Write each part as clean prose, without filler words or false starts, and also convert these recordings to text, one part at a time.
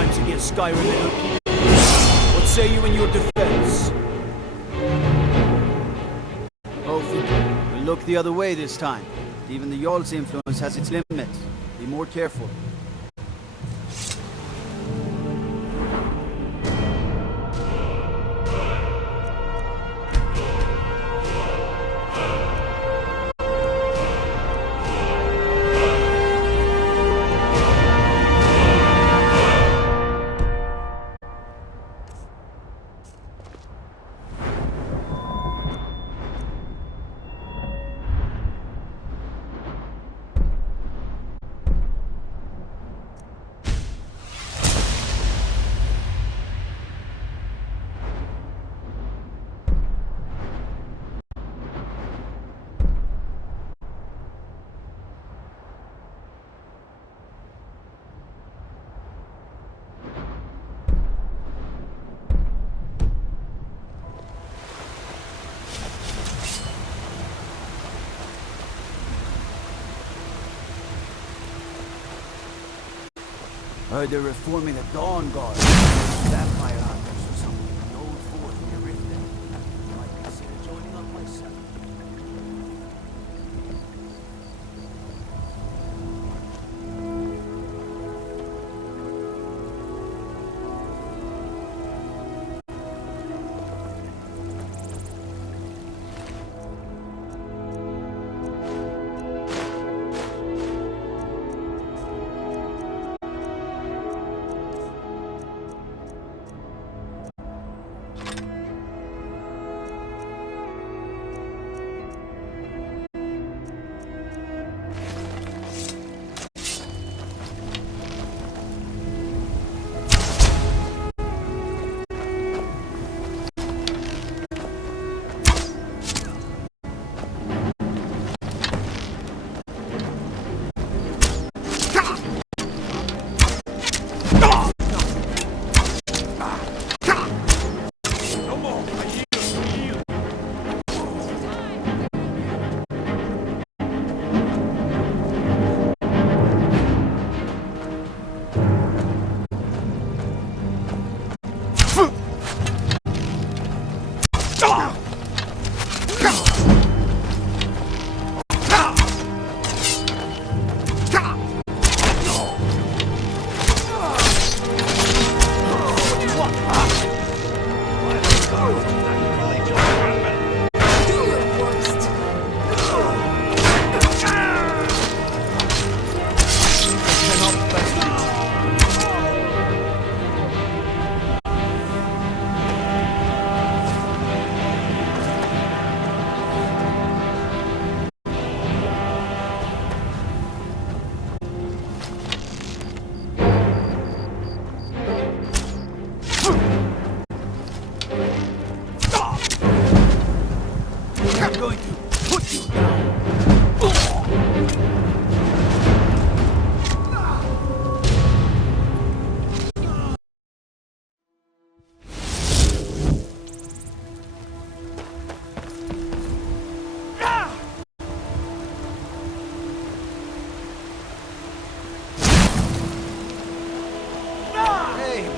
crimes against Skyrim and her people. What say you in your defense? Oh, we'll look the other way this time. Even the Jarl's influence has its limits. Be more careful. Heard they're reforming the Dawn Guard. Vampire hunters or something. The old fort near Riften. Might consider joining up myself.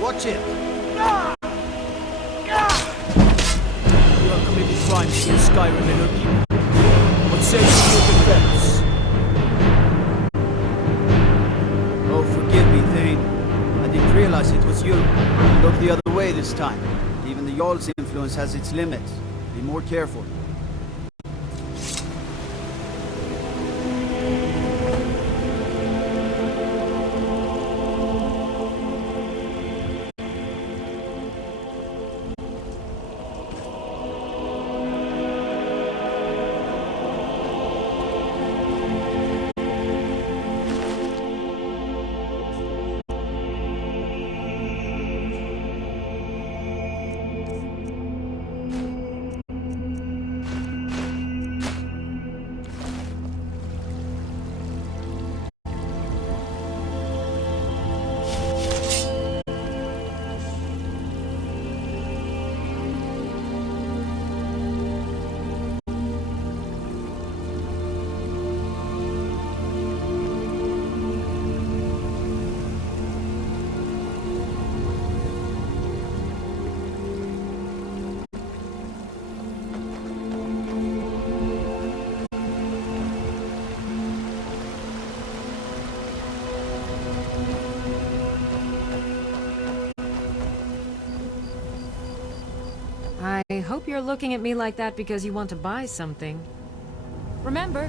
Watch it! You have committed crimes against Skyrim and her people. What say you in your defense? Oh, forgive me, Thane. I didn't realize it was you. Look the other way this time. Even the Jarl's influence has its limits. Be more careful. hope you're looking at me like that because you want to buy something. Remember,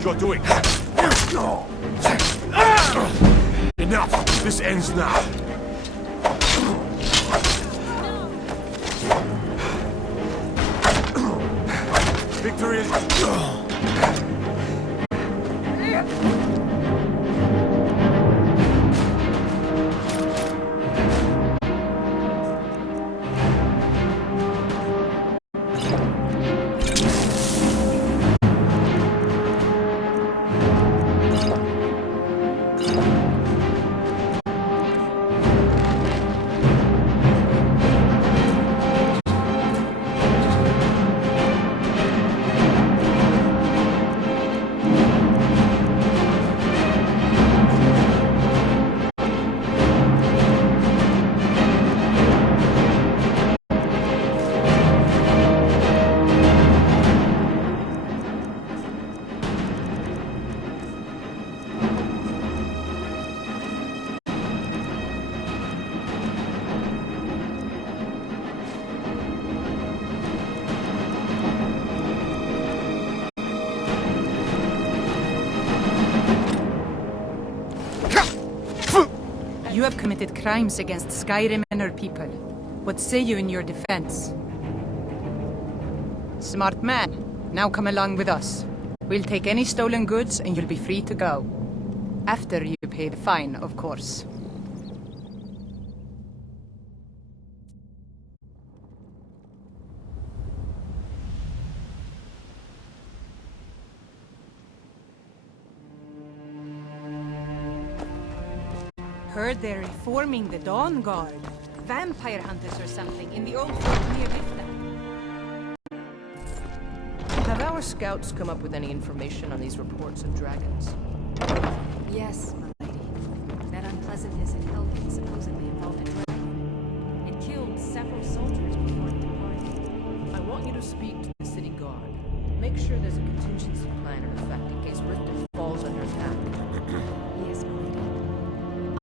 think you're doing? Enough! This ends now. Victory is... You have committed crimes against Skyrim and her people. What say you in your defense? Smart man. Now come along with us. We'll take any stolen goods and you'll be free to go. After you pay the fine, of course. Heard they're reforming the Dawn Guard. Vampire hunters or something in the old fort near Riften. Have our scouts come up with any information on these reports of dragons? Yes, my lady. That unpleasantness in Helgen supposedly involved a dragon. It killed several soldiers before it departed. I want you to speak to the city guard. Make sure there's a contingency plan in effect in case Riften falls under attack. Yes, my lady.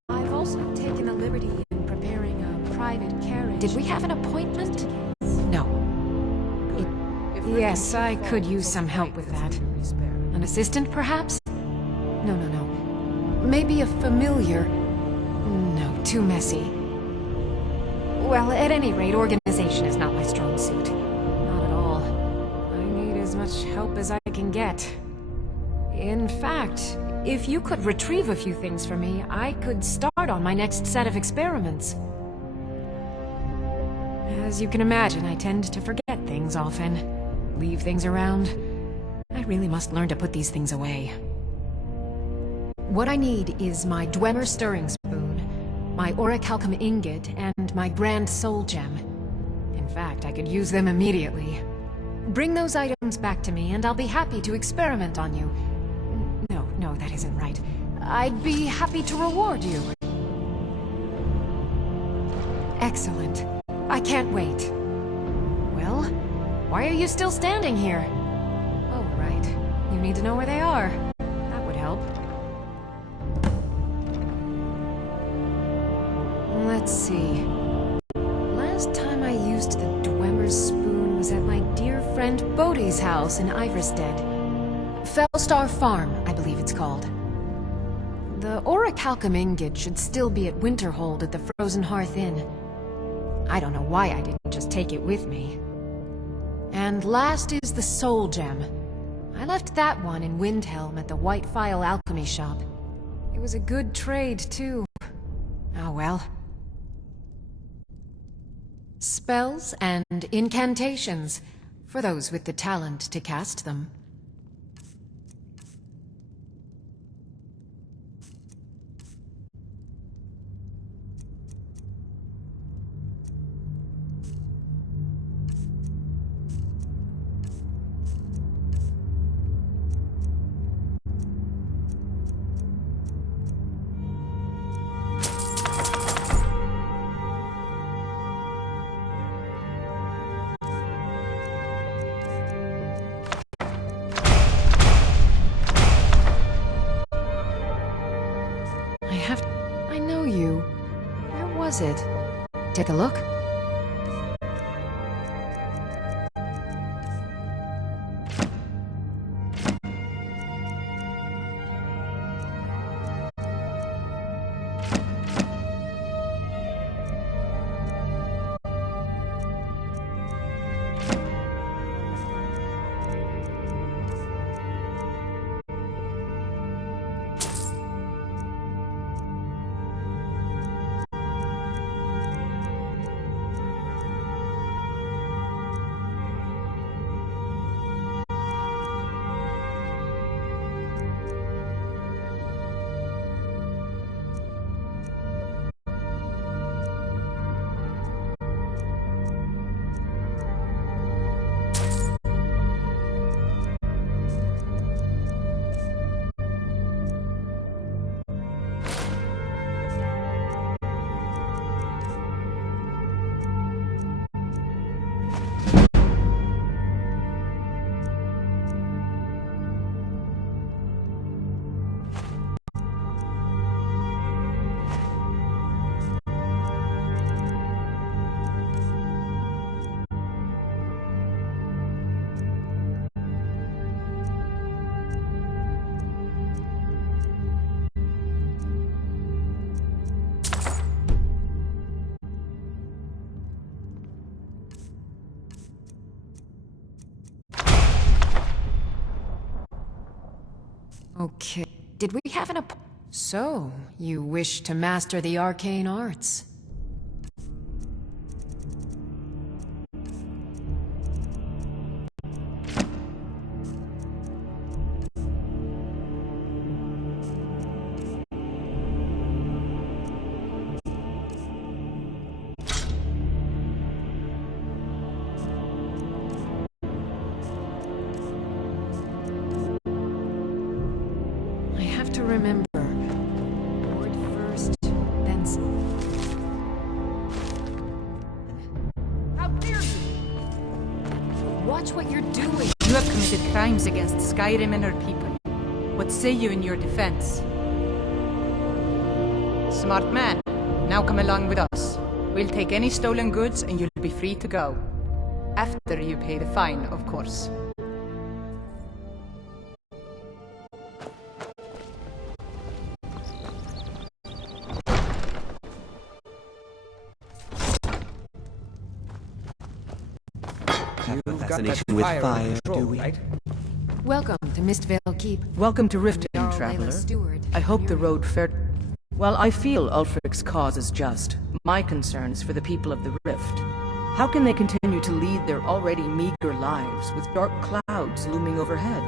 I've also taken a liberty in preparing a private carriage. Did we have an appointment? No. Yes, I could use some help with that. An assistant, perhaps? No. Maybe a familiar. No, too messy. Well, at any rate, organization is not my strong suit. Not at all. I need as much help as I can get. In fact, if you could retrieve a few things for me, I could start on my next set of experiments. As you can imagine, I tend to forget things often. Leave things around. I really must learn to put these things away. What I need is my Dwemer stirring spoon, my orichalcum ingot, and my grand soul gem. In fact, I could use them immediately. Bring those items back to me, and I'll be happy to experiment on you. No, that isn't right. I'd be happy to reward you. Excellent. I can't wait. Well, why are you still standing here? Oh, right. You need to know where they are. That would help. Let's see. Last time I used the Dwemer's spoon was at my dear friend Bodhi's house in Iverstead. Fellstar Farm, I believe it's called. The orichalcum ingot should still be at Winterhold at the Frozen Hearth Inn. I don't know why I didn't just take it with me. And last is the soul gem. I left that one in Windhelm at the White Phial Alchemy Shop. It was a good trade, too. Oh well. Spells and incantations, for those with the talent to cast them. I know you. Where was it? Take a look. Okay. Did we have an So, you wish to master the arcane arts? I have to remember. Word first, then... How dare you! Watch what you're doing! You have committed crimes against Skyrim and her people. What say you in your defense? Smart man. Now come along with us. We'll take any stolen goods and you'll be free to go. After you pay the fine, of course. Have a You've got fascination that with fire fire, under control, do we? right? Welcome to Mistvale Keep. Welcome to Riften, Jarl traveler. Layla Stewart. I hope the You're- road fared... While I feel Ulfric's cause is just, my concern is for the people of the Rift. How can they continue to lead their already meager lives with dark clouds looming overhead?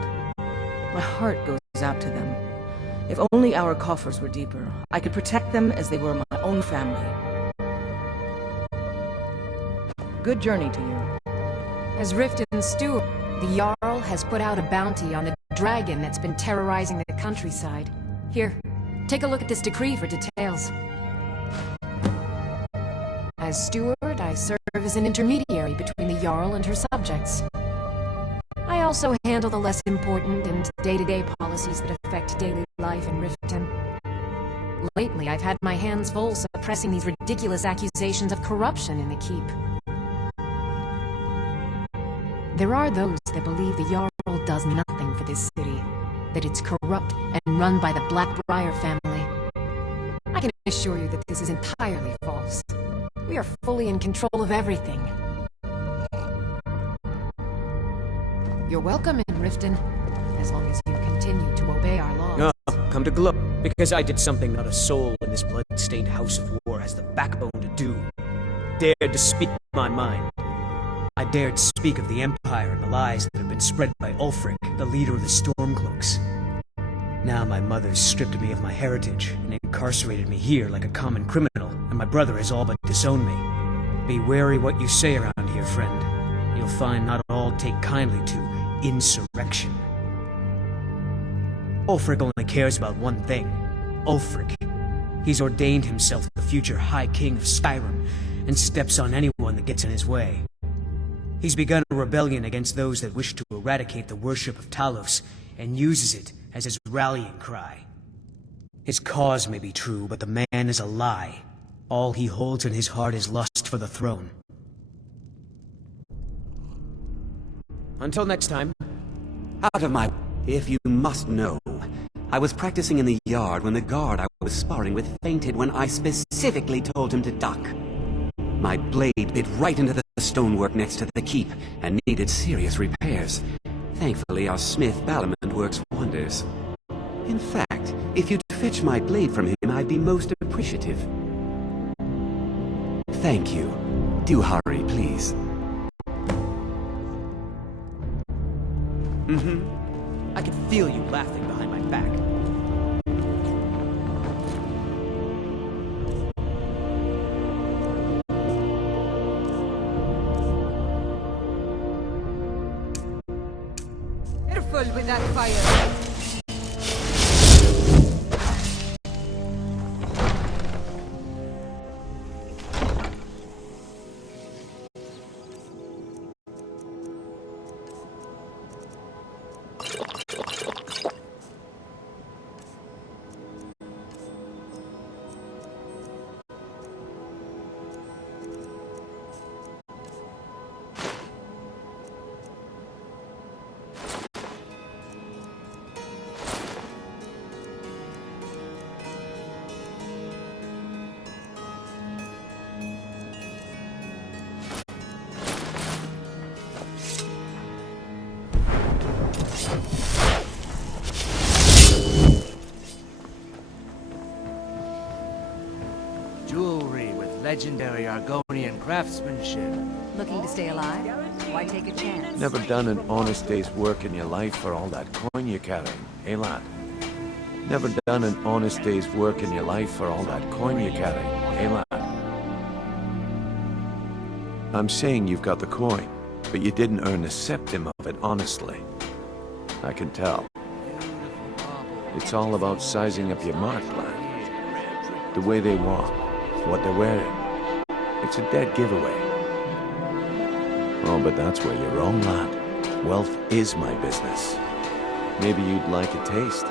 My heart goes out to them. If only our coffers were deeper, I could protect them as they were my own family. Good journey to you. As Riften Stewart, the Jarl has put out a bounty on the dragon that's been terrorizing the countryside. Here, take a look at this decree for details. As steward, I serve as an intermediary between the Jarl and her subjects. I also handle the less important and day-to-day policies that affect daily life in Riften. Lately, I've had my hands full suppressing these ridiculous accusations of corruption in the keep. There are those that believe the Jarl does nothing for this city, that it's corrupt and run by the Blackbriar family. I can assure you that this is entirely false. We are fully in control of everything. You're welcome in Riften, as long as you continue to obey our laws. Oh, come to gloat. Because I did something not a soul in this blood-stained house of war has the backbone to do. Dared to speak my mind. I dared speak of the Empire and the lies that have been spread by Ulfric, the leader of the Stormcloaks. Now my mother's stripped me of my heritage and incarcerated me here like a common criminal, and my brother has all but disowned me. Be wary what you say around here, friend. You'll find not all take kindly to insurrection. Ulfric only cares about one thing. Ulfric. He's ordained himself the future High King of Skyrim, and steps on anyone that gets in his way. He's begun a rebellion against those that wish to eradicate the worship of Talos, and uses it as his rallying cry. His cause may be true, but the man is a lie. All he holds in his heart is lust for the throne. Until next time. Out of my... If you must know, I was practicing in the yard when the guard I was sparring with fainted when I specifically told him to duck. My blade bit right into the stonework next to the keep and needed serious repairs. Thankfully, our smith Balamand works wonders. In fact, if you'd fetch my blade from him, I'd be most appreciative. Thank you. Do hurry, please. I can feel you laughing behind my back. Careful with that fire! jewelry with legendary Argonian craftsmanship. Looking to stay alive? Why take a chance? Never done an honest day's work in your life for all that coin you carry, eh, lad? Never done an honest day's work in your life for all that coin you carry, eh, lad? I'm saying you've got the coin, but you didn't earn a septim of it honestly. I can tell. It's all about sizing up your mark, lad. The way they walk, what they're wearing. It's a dead giveaway. Oh, but that's where you're wrong, lad. Wealth is my business. Maybe you'd like a taste.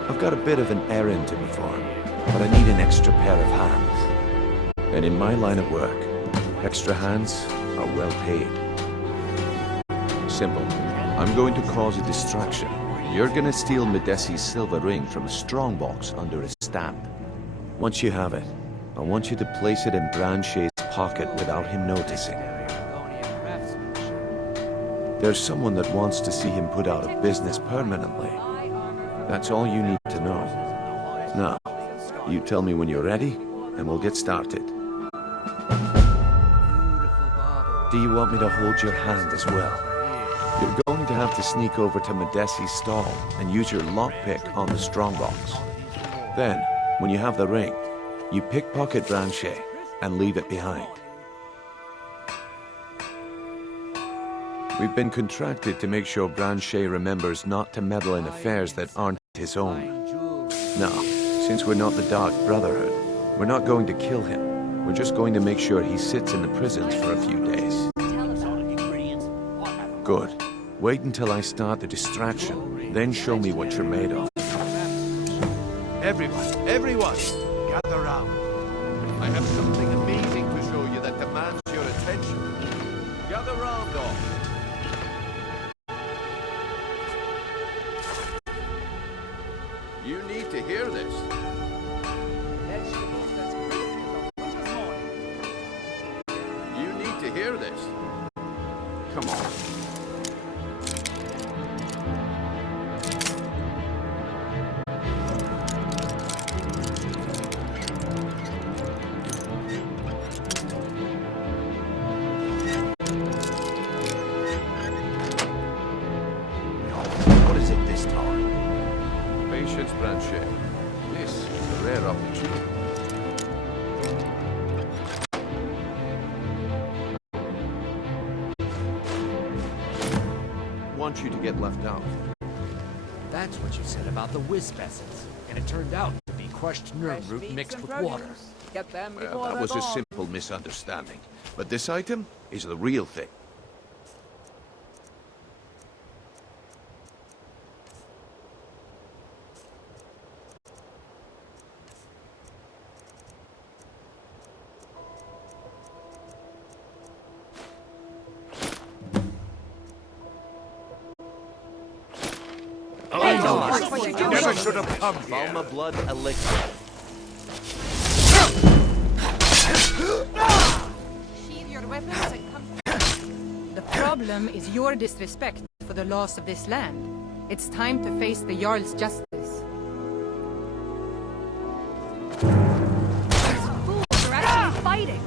I've got a bit of an errand to perform, but I need an extra pair of hands. And in my line of work, extra hands are well paid. Simple. I'm going to cause a distraction. You're gonna steal Medesi's silver ring from a strongbox under his stamp. Once you have it, I want you to place it in Branche's pocket without him noticing. There's someone that wants to see him put out of business permanently. That's all you need to know. Now, you tell me when you're ready, and we'll get started. Do you want me to hold your hand as well? You're going to have to sneak over to Medesi's stall and use your lockpick on the strongbox. Then, when you have the ring, you pickpocket Branche and leave it behind. We've been contracted to make sure Branche remembers not to meddle in affairs that aren't his own. Now, since we're not the Dark Brotherhood, we're not going to kill him. We're just going to make sure he sits in the prisons for a few days. Good. Wait until I start the distraction, then show me what you're made of. Everyone, gather round. I have something amazing to show you that demands your attention. Gather round, all. You need to hear this. You need to hear this. Come on. Patience, Branche. This is a rare opportunity. Want you to get left out. That's what you said about the wisp essence, and it turned out to be crushed nerve root mixed with water. Get them Well, before that they're was a gone. simple misunderstanding. But this item is the real thing. Never should have come here. Balma blood elixir. Sheathe your weapons and come. The problem is your disrespect for the laws of this land. It's time to face the Jarl's justice. These fools are actually fighting!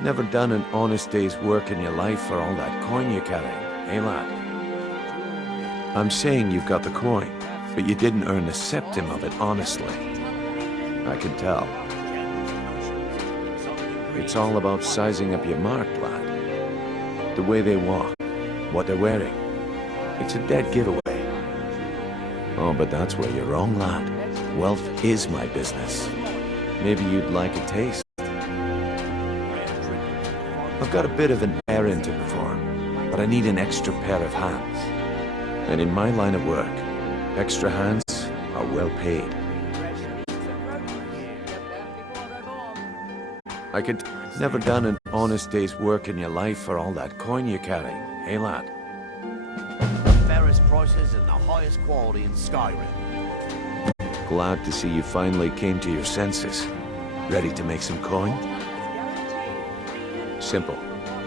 Never done an honest day's work in your life for all that coin you carry, eh, lad? I'm saying you've got the coin, but you didn't earn a septim of it honestly. I can tell. It's all about sizing up your mark, lad. The way they walk, what they're wearing. It's a dead giveaway. Oh, but that's where you're wrong, lad. Wealth is my business. Maybe you'd like a taste. I've got a bit of an errand to perform, but I need an extra pair of hands. And in my line of work, extra hands are well paid. I could never done an honest day's work in your life for all that coin you carry, eh, lad? The fairest prices and the highest quality in Skyrim. Glad to see you finally came to your senses. Ready to make some coin? Simple.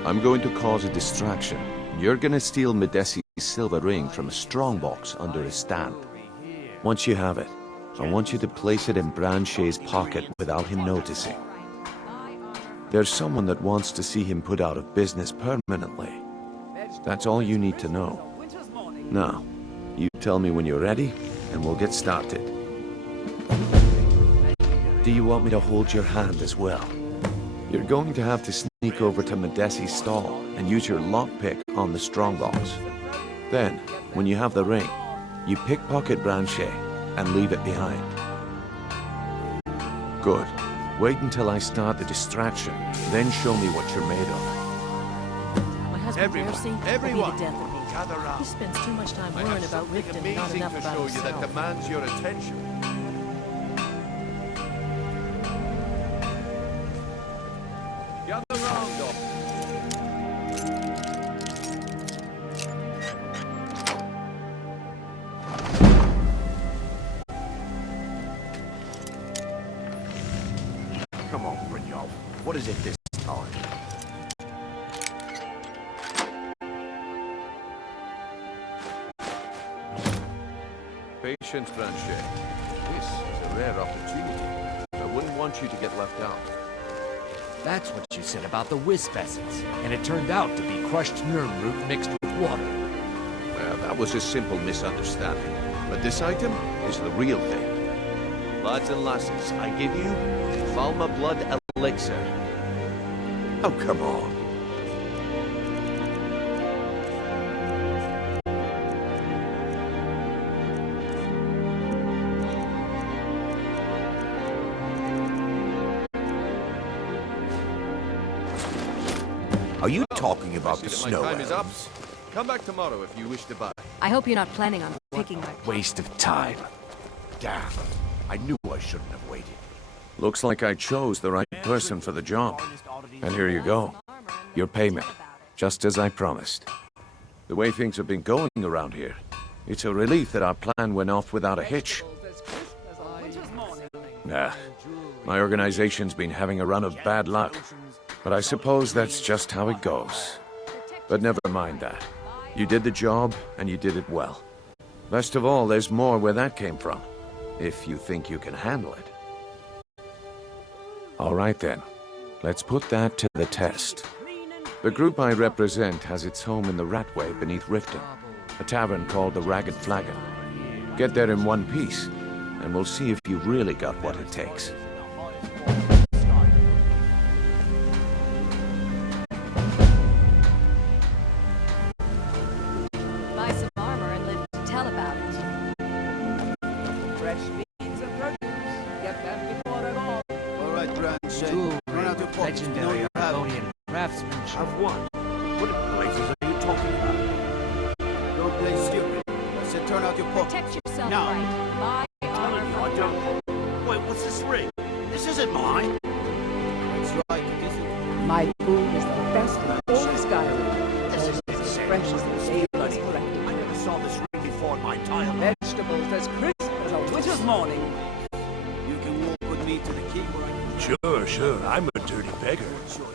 I'm going to cause a distraction. You're gonna steal Medesi's silver ring from a strongbox under his stand. Once you have it, I want you to place it in Branche's pocket without him noticing. There's someone that wants to see him put out of business permanently. That's all you need to know. Now, you tell me when you're ready, and we'll get started. Do you want me to hold your hand as well? You're going to have to sneak over to Medesi's stall and use your lockpick on the strongbox. Then, when you have the ring, you pickpocket Branche and leave it behind. Good. Wait until I start the distraction, then show me what you're made of. My husband Percy will be everyone, the death of me. gather round. He spends too much time I worrying have about something Riften and not amazing enough to about show you that himself. demands your attention. Gather round, Doc. Come on, Brynjolf. What is it this time? Patience, Branche. This is a rare opportunity. I wouldn't want you to get left out. That's what you said about the wisp essence, and it turned out to be crushed nerm root mixed with water. Well, that was a simple misunderstanding. But this item is the real thing. Lads and lasses, I give you Falma Blood Elixir. Oh, come on. Are you talking about I the see that snow my time is up. elves? Come back tomorrow if you wish to buy. I hope you're not planning on picking my... Waste of time. Damn. I knew I shouldn't have waited. Looks like I chose the right person for the job. And here you go. Your payment. Just as I promised. The way things have been going around here, it's a relief that our plan went off without a hitch. Nah, my organization's been having a run of bad luck. But I suppose that's just how it goes. But never mind that. You did the job, and you did it well. Best of all, there's more where that came from. If you think you can handle it. All right then. Let's put that to the test. The group I represent has its home in the Ratway beneath Riften, a tavern called the Ragged Flagon. Get there in one piece, and we'll see if you've really got what it takes. Buy some armor and live to tell about it. Fresh beans and produce. Get them before they're gone. All right, Branche. Run out your pockets. Legendary have Argonian craftsmanship. Of what? What blazes are you talking about? Don't play stupid. I said turn out your pockets. Protect yourself Now. right. Buy armor I from don't. Wait, what's this ring? This isn't mine. That's right, it isn't. My food is the best in all Skyrim. This is As insane. fresh as the day it was Bloody- collected. I never saw this ring before in my entire life. Vegetables as crisp as a winter's morning. You can walk with me to the keep. Sure. I'm a dirty beggar.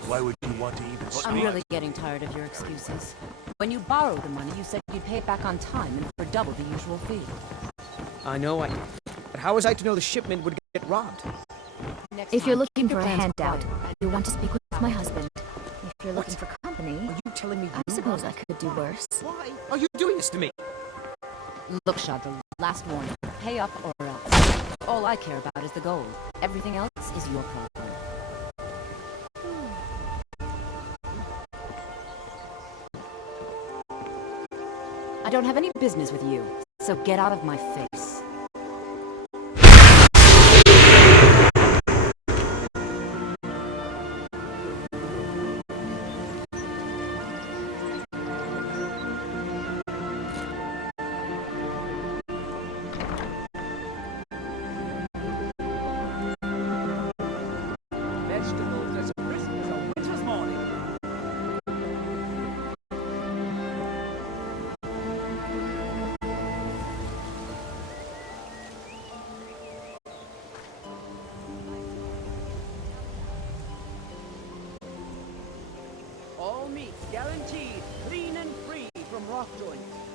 Why would you want to even I'm really getting tired of your excuses. When you borrowed the money, you said you'd pay it back on time and for double the usual fee. I know I did. But how was I to know the shipment would get robbed? If you're looking for a handout, you'll want to speak with my husband. you're looking for company, Are you telling me I suppose I could do worse. Why are you doing this to me? Look, Shadra, last warning. Pay up or else. All I care about is the gold. Everything else is your problem. I don't have any business with you, so get out of my face. Vegetables as crisp as a winter's morning. All meat guaranteed, clean and free from rock joints.